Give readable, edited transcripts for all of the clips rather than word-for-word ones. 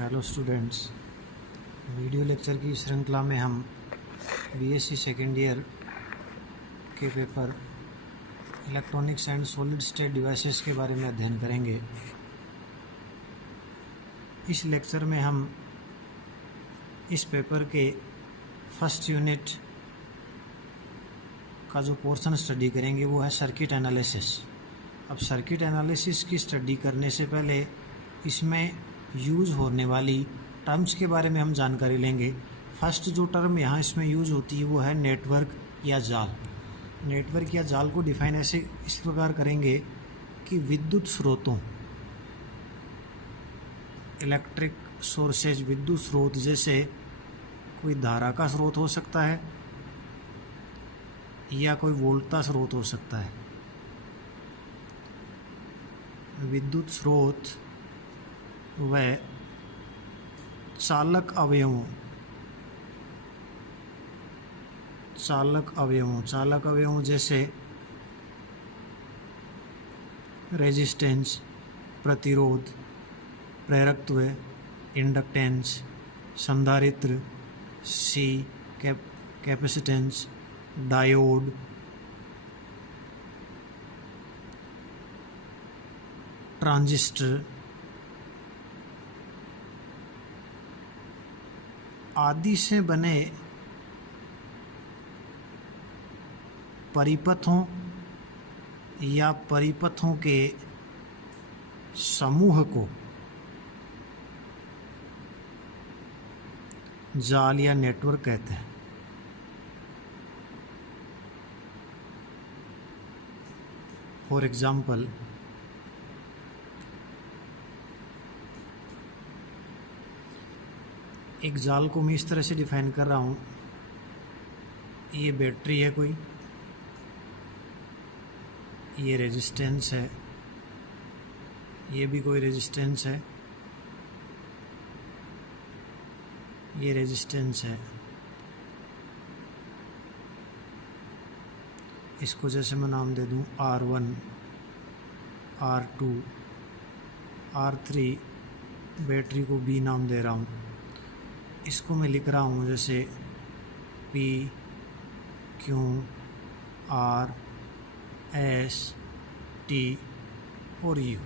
Hello students, video lecture की श्रृंखला में हम बीएससी सेकेंड ईयर के paper electronics and solid state devices के बारे में अध्ययन करेंगे। इस लेक्चर में हम इस पेपर के फर्स्ट यूनिट का जो पोर्शन स्टडी करेंगे वो है सर्किट एनालिसिस। अब सर्किट एनालिसिस की स्टडी करने से पहले इसमें यूज़ होने वाली टर्म्स के बारे में हम जानकारी लेंगे। फर्स्ट जो टर्म यहाँ इसमें यूज़ होती है वो है नेटवर्क या जाल। नेटवर्क या जाल को डिफाइन ऐसे इस प्रकार करेंगे कि विद्युत स्रोतों, इलेक्ट्रिक सोर्सेज, विद्युत स्रोत जैसे कोई धारा का स्रोत हो सकता है या कोई वोल्टा स्रोत हो सकता है। विद्युत स्रोत व चालक अवयवों जैसे रेजिस्टेंस, प्रतिरोध, प्रेरकत्व, इंडक्टेंस, संधारित्र, कैपेसिटेंस, डायोड, ट्रांजिस्टर आदि से बने परिपथों या परिपथों के समूह को जाल या नेटवर्क कहते हैं। फॉर एग्जाम्पल, एक जाल को मैं इस तरह से डिफाइन कर रहा हूँ। ये बैटरी है कोई, ये रेजिस्टेंस है, ये भी कोई रेजिस्टेंस है, ये रेजिस्टेंस है। इसको जैसे मैं नाम दे दूँ R1, R2, R3, बैटरी को B नाम दे रहा हूँ। इसको मैं लिख रहा हूँ जैसे P, Q, R, S, T और U।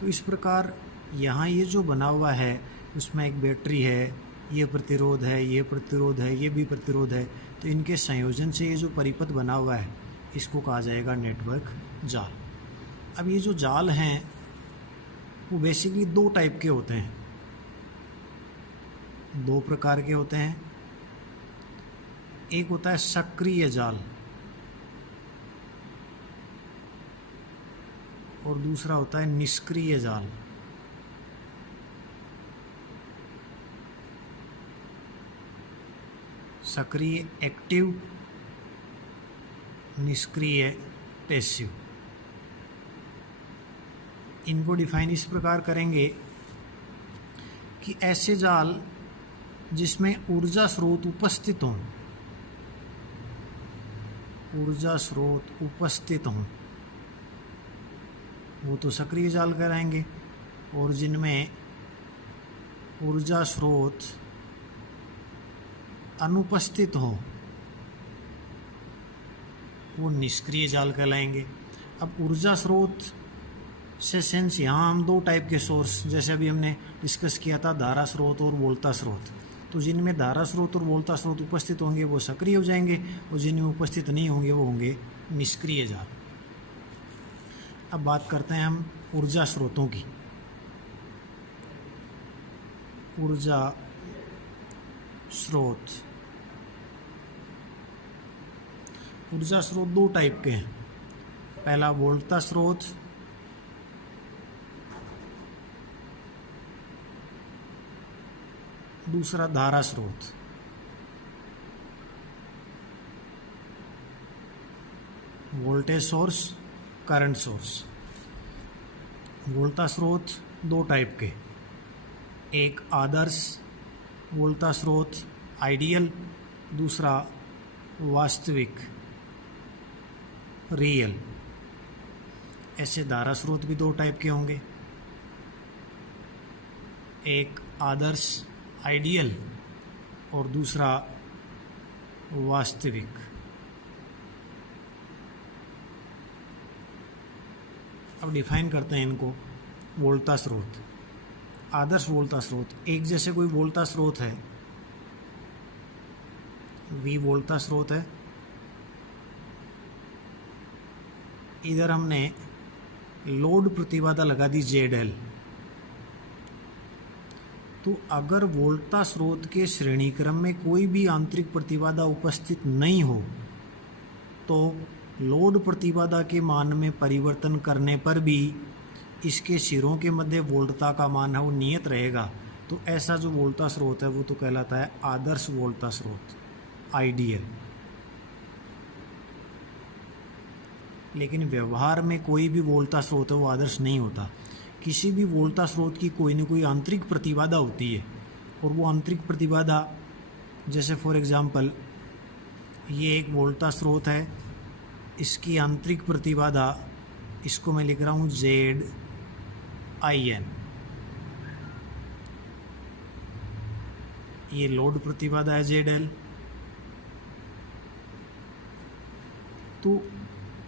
तो इस प्रकार यहाँ ये जो बना हुआ है उसमें एक बैटरी है, ये प्रतिरोध है, ये प्रतिरोध है, ये भी प्रतिरोध है। तो इनके संयोजन से ये जो परिपथ बना हुआ है इसको कहा जाएगा नेटवर्क जाल। अब ये जो जाल हैं वो बेसिकली दो टाइप के होते हैं, दो प्रकार के होते हैं। एक होता है सक्रिय जाल और दूसरा होता है निष्क्रिय जाल। सक्रिय एक्टिव, निष्क्रिय पैसिव। इनको डिफाइन इस प्रकार करेंगे कि ऐसे जाल जिसमें ऊर्जा स्रोत उपस्थित हों, वो तो सक्रिय जाल कहलाएंगे, और जिनमें ऊर्जा स्रोत अनुपस्थित हो वो निष्क्रिय जाल कहलाएंगे। अब ऊर्जा स्रोत से सेंस यहाँ हम दो टाइप के सोर्स, जैसे अभी हमने डिस्कस किया था, धारा स्रोत और वोल्टा स्रोत। तो जिनमें धारा स्रोत और वोल्टा स्रोत उपस्थित होंगे वो सक्रिय हो जाएंगे और जिनमें उपस्थित नहीं होंगे वो होंगे निष्क्रिय जाल। अब बात करते हैं हम ऊर्जा स्रोतों की। ऊर्जा स्रोत दो टाइप के हैं। पहला वोल्टा स्रोत, दूसरा धारा स्रोत। Voltage source, current source. वोल्टा स्रोत दो टाइप के, एक आदर्श वोल्टा स्रोत आइडियल, दूसरा वास्तविक रियल। ऐसे धारा स्रोत भी दो टाइप के होंगे। एक आदर्श आइडियल और दूसरा वास्तविक। अब डिफाइन करते हैं इनको। वोल्टा स्रोत, आदर्श वोल्टा स्रोत, एक जैसे कोई वोल्टा स्रोत है, V वोल्टा स्रोत है, इधर हमने लोड प्रतिबाधा लगा दी ZL। तो अगर वोल्टा स्रोत के श्रेणी क्रम में कोई भी आंतरिक प्रतिबाधा उपस्थित नहीं हो तो लोड प्रतिबाधा के मान में परिवर्तन करने पर भी इसके सिरों के मध्य वोल्टता का मान है वो नियत रहेगा। तो ऐसा जो वोल्टा स्रोत है वो तो कहलाता है आदर्श वोल्टा स्रोत, आइडियल। लेकिन व्यवहार में कोई भी वोल्टा स्रोत है वो आदर्श नहीं होता। किसी भी वोल्टा स्रोत की कोई न कोई आंतरिक प्रतिबाधा होती है, और वो आंतरिक प्रतिबाधा जैसे फॉर एग्जांपल ये एक वोल्टा स्रोत है, इसकी आंतरिक प्रतिबाधा, इसको मैं लिख रहा हूँ ZIN। ये लोड प्रतिबाधा है ZL। तो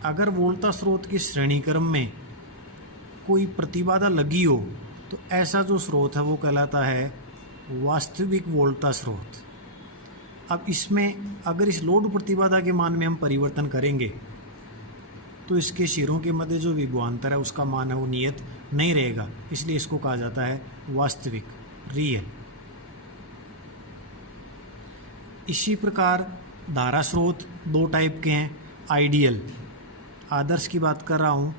अगर वोल्टा स्रोत के श्रेणी क्रम में कोई प्रतिबाधा लगी हो तो ऐसा जो स्रोत है वो कहलाता है वास्तविक वोल्टा स्रोत। अब इसमें अगर इस लोड प्रतिबाधा के मान में हम परिवर्तन करेंगे तो इसके सिरों के मध्य जो विभवांतर है उसका मान है वो नियत नहीं रहेगा, इसलिए इसको कहा जाता है वास्तविक, रियल। इसी प्रकार धारा स्रोत दो टाइप के हैं, आइडियल, आदर्श की बात कर रहा हूँ।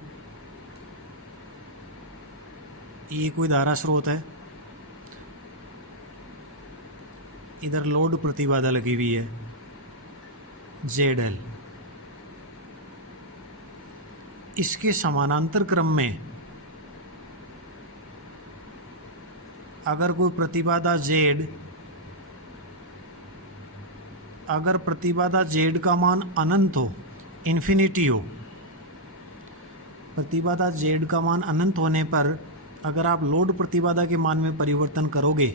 ये कोई धारा स्रोत है, इधर लोड प्रतिबाधा लगी हुई है ZL। इसके समानांतर क्रम में अगर कोई प्रतिबाधा Z, अगर प्रतिबाधा Z का मान अनंत हो, इन्फिनिटी हो, प्रतिबाधा Z का मान अनंत होने पर अगर आप लोड प्रतिबाधा के मान में परिवर्तन करोगे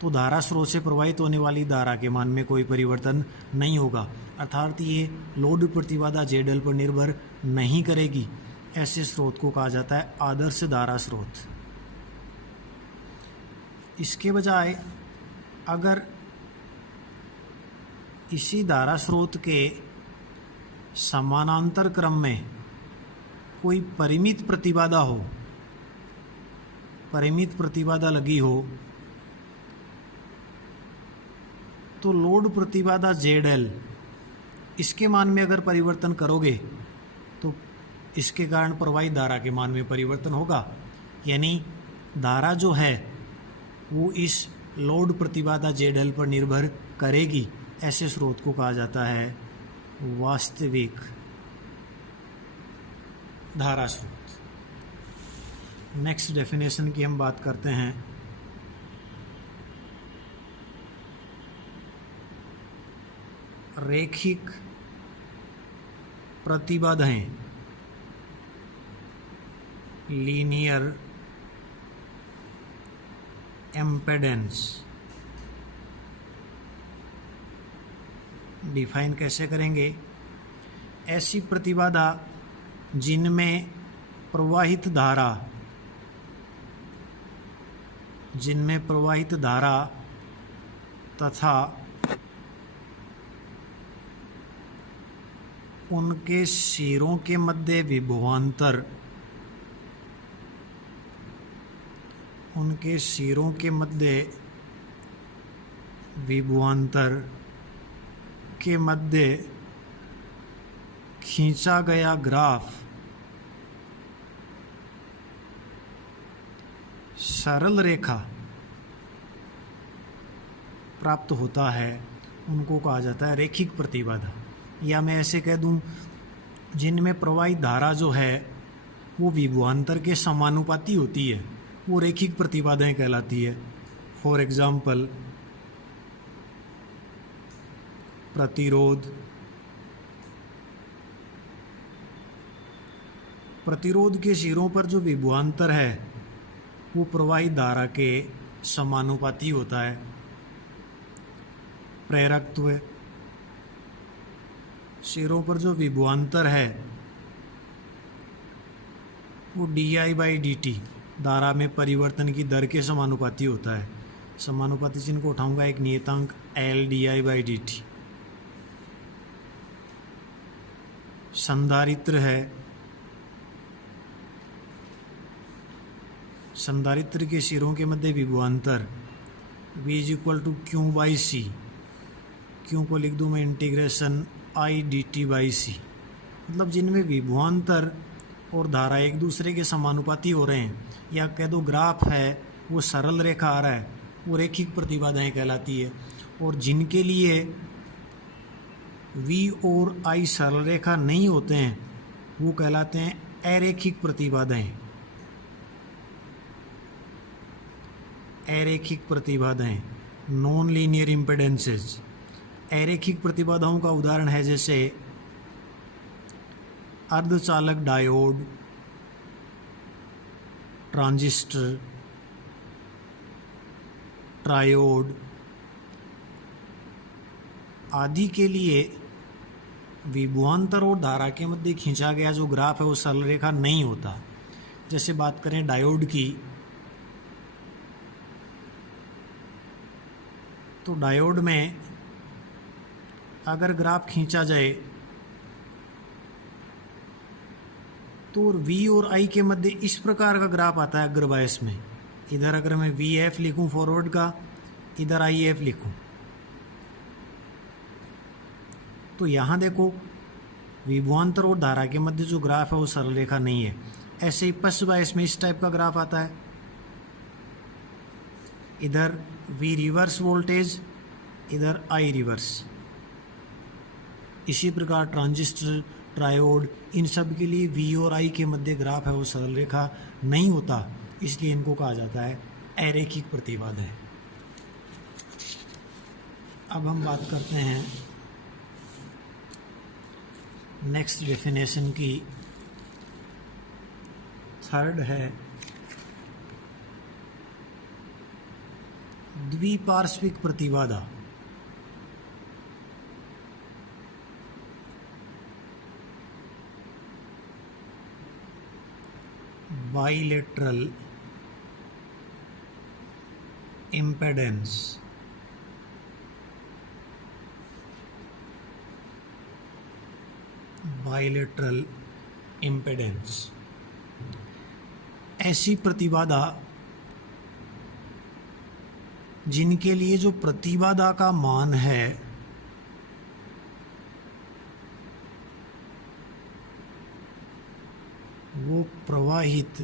तो धारा स्रोत से प्रवाहित होने वाली धारा के मान में कोई परिवर्तन नहीं होगा, अर्थात ये लोड प्रतिबाधा ZL पर निर्भर नहीं करेगी। ऐसे स्रोत को कहा जाता है आदर्श धारा स्रोत। इसके बजाय अगर इसी धारा स्रोत के समानांतर क्रम में कोई परिमित प्रतिबाधा हो, परिमित प्रतिबाधा लगी हो, तो लोड प्रतिबाधा ZL, इसके मान में अगर परिवर्तन करोगे तो इसके कारण प्रवाहित धारा के मान में परिवर्तन होगा, यानी धारा जो है वो इस लोड प्रतिबाधा ZL पर निर्भर करेगी। ऐसे स्रोत को कहा जाता है वास्तविक धारा स्रोत। नेक्स्ट डेफिनेशन की हम बात करते हैं। रैखिक प्रतिबाधाएं, लीनियर एम्पेडेंस, डिफाइन कैसे करेंगे? ऐसी प्रतिबाधा जिनमें प्रवाहित धारा, जिनमें प्रवाहित धारा तथा उनके सिरों के मध्य विभवांतर, उनके सिरों के मध्य विभवांतर के मध्य खींचा गया ग्राफ सरल रेखा प्राप्त होता है, उनको कहा जाता है रैखिक प्रतिबाधा। या मैं ऐसे कह दूं, जिनमें प्रवाहित धारा जो है वो विभवांतर के समानुपाती होती है, वो रैखिक प्रतिबाधाएं कहलाती है। फॉर एग्जाम्पल प्रतिरोध, प्रतिरोध के सिरों पर जो विभवांतर है वो प्रवाहित धारा के समानुपाती होता है। प्रेरकत्व, सिरों पर जो विभवांतर है वो di/dt धारा में परिवर्तन की दर के समानुपाती होता है। समानुपाती चिन्ह को उठाऊंगा, एक नियतांक L di/dt। संधारित्र है, संधारित्र के सिरों के मध्य विभवांतर V = Q/C। Q को लिख दूँ मैं इंटीग्रेशन I/dt/C। मतलब जिनमें विभवांतर और धारा एक दूसरे के समानुपाती हो रहे हैं, या कह दो ग्राफ है वो सरल रेखा आ रहा है, वो रैखिक प्रतिबाधाएं कहलाती है। और जिनके लिए V और I सरल रेखा नहीं होते हैं वो कहलाते हैं अरैखिक प्रतिबाधाएं। अरैखिक प्रतिबाधाएं, नॉन लीनियर इम्पेडेंसेस। अरैखिक प्रतिबाधाओं का उदाहरण है जैसे अर्धचालक डायोड, ट्रांजिस्टर, ट्रायोड आदि के लिए विभवांतर और धारा के मध्य खींचा गया जो ग्राफ है वो सरल रेखा नहीं होता। जैसे बात करें डायोड की, तो डायोड में अगर ग्राफ खींचा जाए तो V और I के मध्य इस प्रकार का ग्राफ आता है अग्रबायस में। इधर अगर मैं VF लिखूं फॉरवर्ड का, इधर IF लिखूं, तो यहाँ देखो विभवांतर और धारा के मध्य जो ग्राफ है वो सरल रेखा नहीं है। ऐसे ही पश्च बायस में इस टाइप का ग्राफ आता है, इधर V रिवर्स वोल्टेज, इधर I रिवर्स। इसी प्रकार ट्रांजिस्टर, ट्रायोड, इन सब के लिए V और I के मध्य ग्राफ है वो सरल रेखा नहीं होता, इसलिए इनको कहा जाता है अरैखिक प्रतिबाधा है। अब हम बात करते हैं नेक्स्ट डेफिनेशन की। थर्ड है द्विपार्श्विक प्रतिबाधा। Bilateral impedance. बाइलेटरल इम्पेडेंस ऐसी प्रतिबाधा जिनके लिए जो प्रतिबाधा का मान है वो प्रवाहित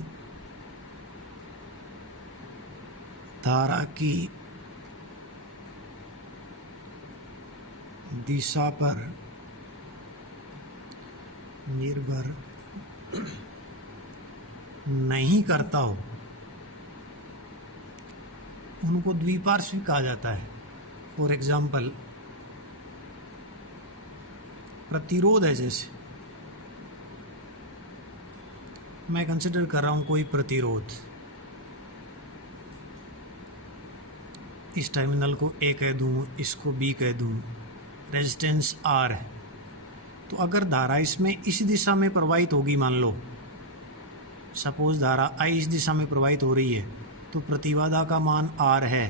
धारा की दिशा पर निर्भर नहीं करता हो, उनको द्विपार्श्विक कहा जाता है। फॉर एग्जाम्पल प्रतिरोध है, जैसे मैं कंसिडर कर रहा हूँ कोई प्रतिरोध, इस टर्मिनल को A कह दूँ, इसको B कह दूँ, रेजिस्टेंस R है। तो अगर धारा इसमें इस दिशा में प्रवाहित होगी, मान लो सपोज धारा I इस दिशा में प्रवाहित हो रही है, तो प्रतिबाधा का मान R है।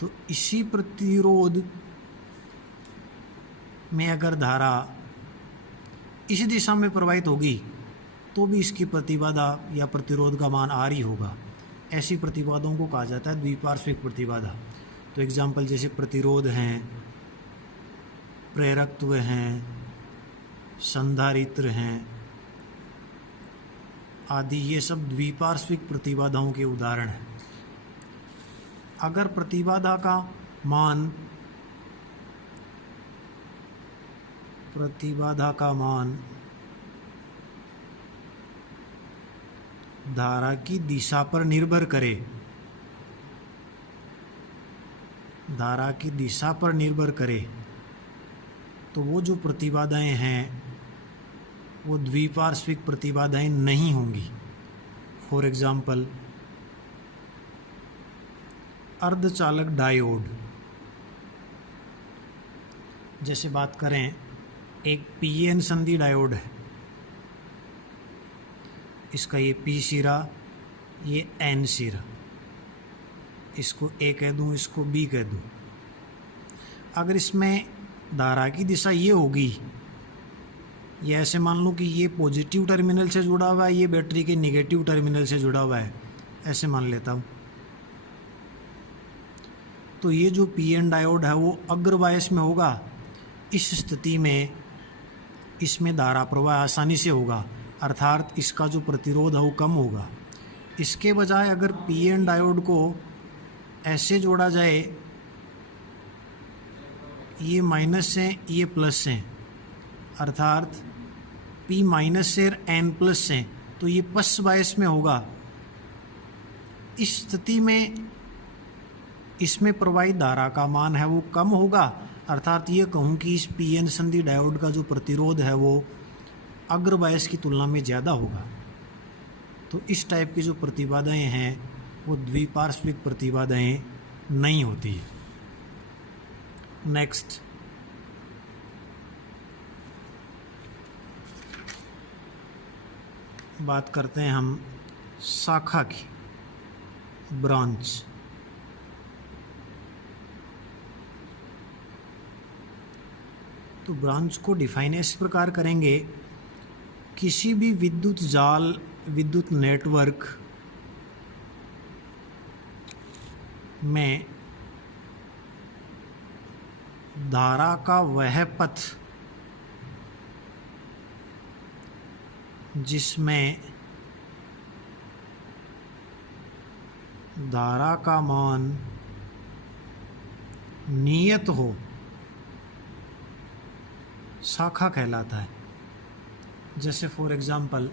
तो इसी प्रतिरोध में अगर धारा इस दिशा में प्रवाहित होगी तो भी इसकी प्रतिबाधा या प्रतिरोध का मान R ही होगा। ऐसी प्रतिबाधाओं को कहा जाता है द्विपार्श्विक प्रतिबाधा। तो एग्जाम्पल जैसे प्रतिरोध हैं, प्रेरकत्व हैं, संधारित्र हैं आदि, ये सब द्विपार्श्विक प्रतिबाधाओं के उदाहरण हैं। अगर प्रतिबाधा का मान धारा की दिशा पर निर्भर करे, धारा की दिशा पर निर्भर करे, तो वो जो प्रतिबाधाएं हैं वो द्विपार्श्विक प्रतिबाधाएं नहीं होंगी। फॉर एग्जाम्पल अर्धचालक डायोड। जैसे बात करें, एक पीएन संधि डायोड है, इसका ये पी सिरा, ये एन सिरा, इसको ए कह दूं, इसको बी कह दूं। अगर इसमें धारा की दिशा ये होगी, ये ऐसे मान लो कि ये पॉजिटिव टर्मिनल से जुड़ा हुआ है, ये बैटरी के नेगेटिव टर्मिनल से जुड़ा हुआ है, ऐसे मान लेता हूँ, तो ये जो पीएन डायोड है वो अग्रवायस में होगा। इस स्थिति में इसमें धारा प्रवाह आसानी से होगा, अर्थात इसका जो प्रतिरोध है वो कम होगा। इसके बजाय अगर पीएन डायोड को ऐसे जोड़ा जाए, ये माइनस है, ये प्लस है, अर्थात P माइनस से N प्लस है, तो ये पश्च बायस में होगा। इस स्थिति में इसमें प्रवाहित धारा का मान है वो कम होगा, अर्थात ये कहूँ कि इस पीएन संधि डायोड का जो प्रतिरोध है वो अग्रबायस की तुलना में ज़्यादा होगा। तो इस टाइप की जो प्रतिबाधाएं हैं वो द्विपार्श्विक प्रतिबाधाएं नहीं होती है। नेक्स्ट, बात करते हैं हम शाखा की, ब्रांच। तो ब्रांच को डिफाइन इस प्रकार करेंगे, किसी भी विद्युत जाल, विद्युत नेटवर्क में धारा का वह पथ जिसमें धारा का मान नियत हो, शाखा कहलाता है। जैसे फॉर एग्जांपल,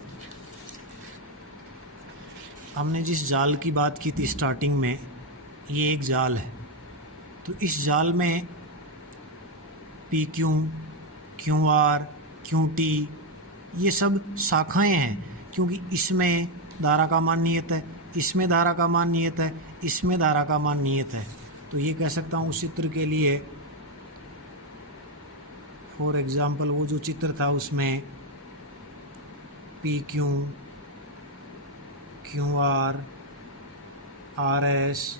हमने जिस जाल की बात की थी स्टार्टिंग में, ये एक जाल है, तो इस जाल में P Q, Q R, Q T, ये सब शाखाएं हैं, क्योंकि इसमें धारा का मान नियत है, इसमें धारा का मान नियत है, इसमें धारा का मान नियत है। तो ये कह सकता हूँ उस चित्र के लिए, फॉर एग्जांपल वो जो चित्र था उसमें P Q, Q R, R S,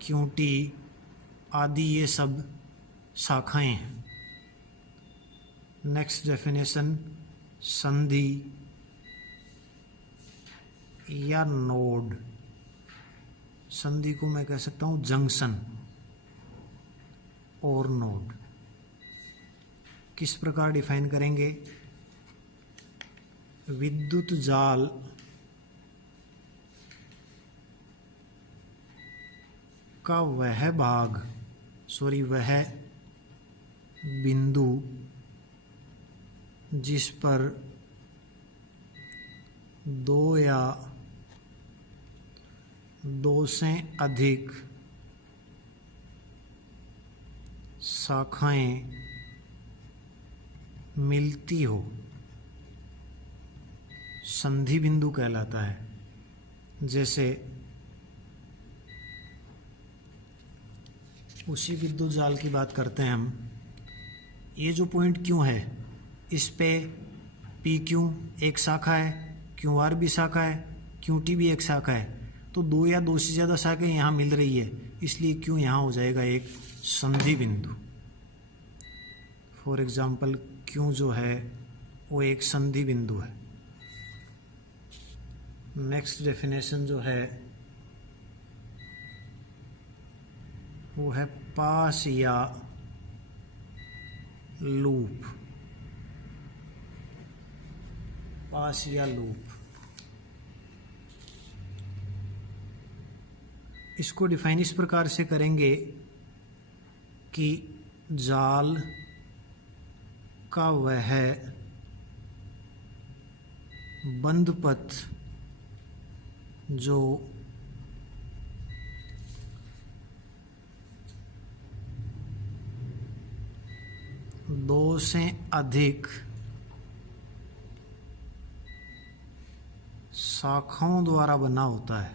Q T आदि ये सब शाखाएं हैं। नेक्स्ट डेफिनेशन, संधि या नोड। संधि को मैं कह सकता हूँ जंक्शन और नोड। किस प्रकार डिफाइन करेंगे, विद्युत जाल का वह भाग, वह बिंदु जिस पर दो या दो से अधिक शाखाएं मिलती हो, संधि बिंदु कहलाता है। जैसे उसी विद्युत जाल की बात करते हैं हम, ये जो पॉइंट क्यों है, इस पे पी क्यू एक शाखा है, क्यू आर भी शाखा है, क्यू टी भी एक शाखा है, तो दो या दो से ज़्यादा शाखाएं यहाँ मिल रही है, इसलिए क्यू यहाँ हो जाएगा एक संधि बिंदु। फॉर एग्जांपल क्यू जो है वो एक संधि बिंदु है। नेक्स्ट डेफिनेशन जो है वो है पास या लूप। पास या लूप, इसको डिफाइन इस प्रकार से करेंगे कि जाल का वह बंद पथ जो दो से अधिक शाखाओं द्वारा बना होता है,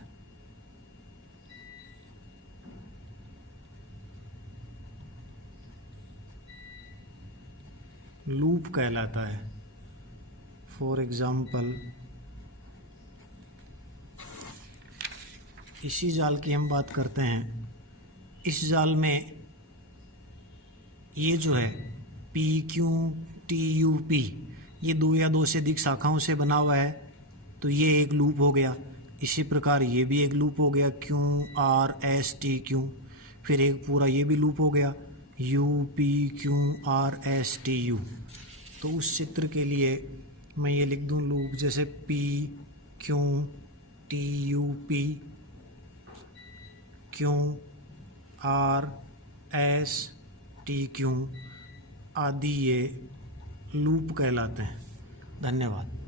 लूप कहलाता है। फॉर एग्जाम्पल इसी जाल की हम बात करते हैं। इस जाल में ये जो है P Q T U P, ये 2 या 2 से अधिक शाखाओं से बना हुआ है, तो ये एक लूप हो गया। इसी प्रकार ये भी एक लूप हो गया, Q R S T Q. फिर एक पूरा ये भी लूप हो गया, U P Q R S T U. तो उस चित्र के लिए मैं ये लिख दूँ लूप, जैसे P Q T U P, Q R S T Q आदि, ये लूप कहलाते हैं। धन्यवाद।